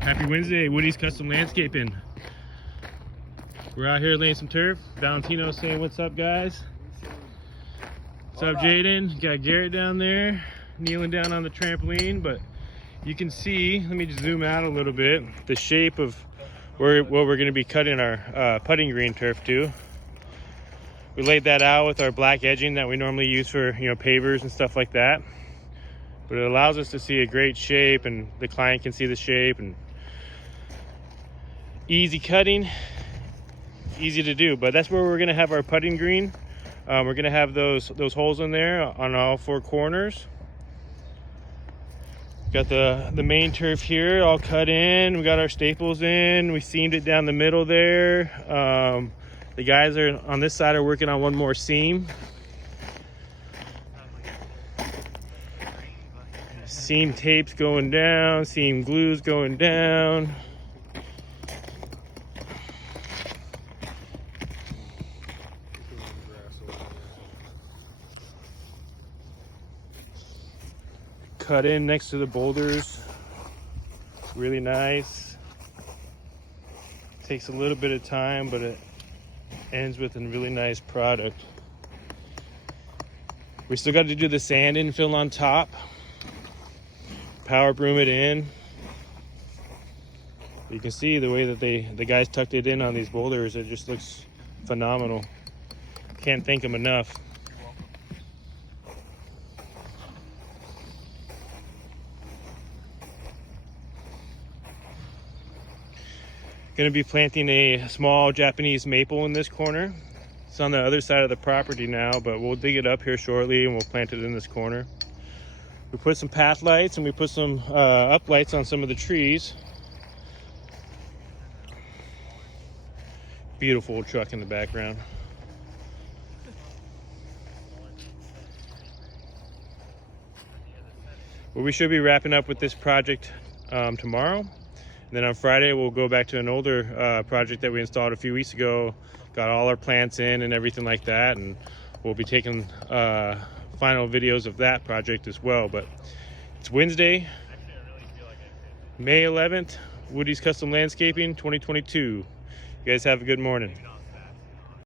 Happy Wednesday, Woody's Custom Landscaping. We're out here laying some turf. Valentino saying what's up, guys. What's up, Jaden? Got Garrett down there kneeling down on the trampoline, but you can see, let me just zoom out a little bit, the shape of what we're going to be cutting our putting green turf to. We laid that out with our black edging that we normally use for, pavers and stuff like that. But it allows us to see a great shape, and the client can see the shape, and easy cutting, easy to do. But that's where we're going to have our putting green. We're going to have those holes in there on all four corners. Got the main turf here all cut in. We got our staples in. We seamed it down the middle there. The guys are on this side are working on one more seam. Seam tapes going down, seam glues going down. Cut in next to the boulders. It's really nice. Takes a little bit of time, but it ends with a really nice product. We still got to do the sand infill on top. Power broom it in. You can see the way that the guys tucked it in on these boulders. It just looks phenomenal. Can't thank them enough. Going to be planting a small Japanese maple in this corner. It's on the other side of the property now, but we'll dig it up here shortly and we'll plant it in this corner. We put some path lights and we put some up lights on some of the trees. Beautiful truck in the background. Well, we should be wrapping up with this project tomorrow. And then on Friday, we'll go back to an older project that we installed a few weeks ago. Got all our plants in and everything like that. And we'll be taking final videos of that project as well. But it's Wednesday, May 11th, Woody's Custom Landscaping 2022. You guys have a good morning.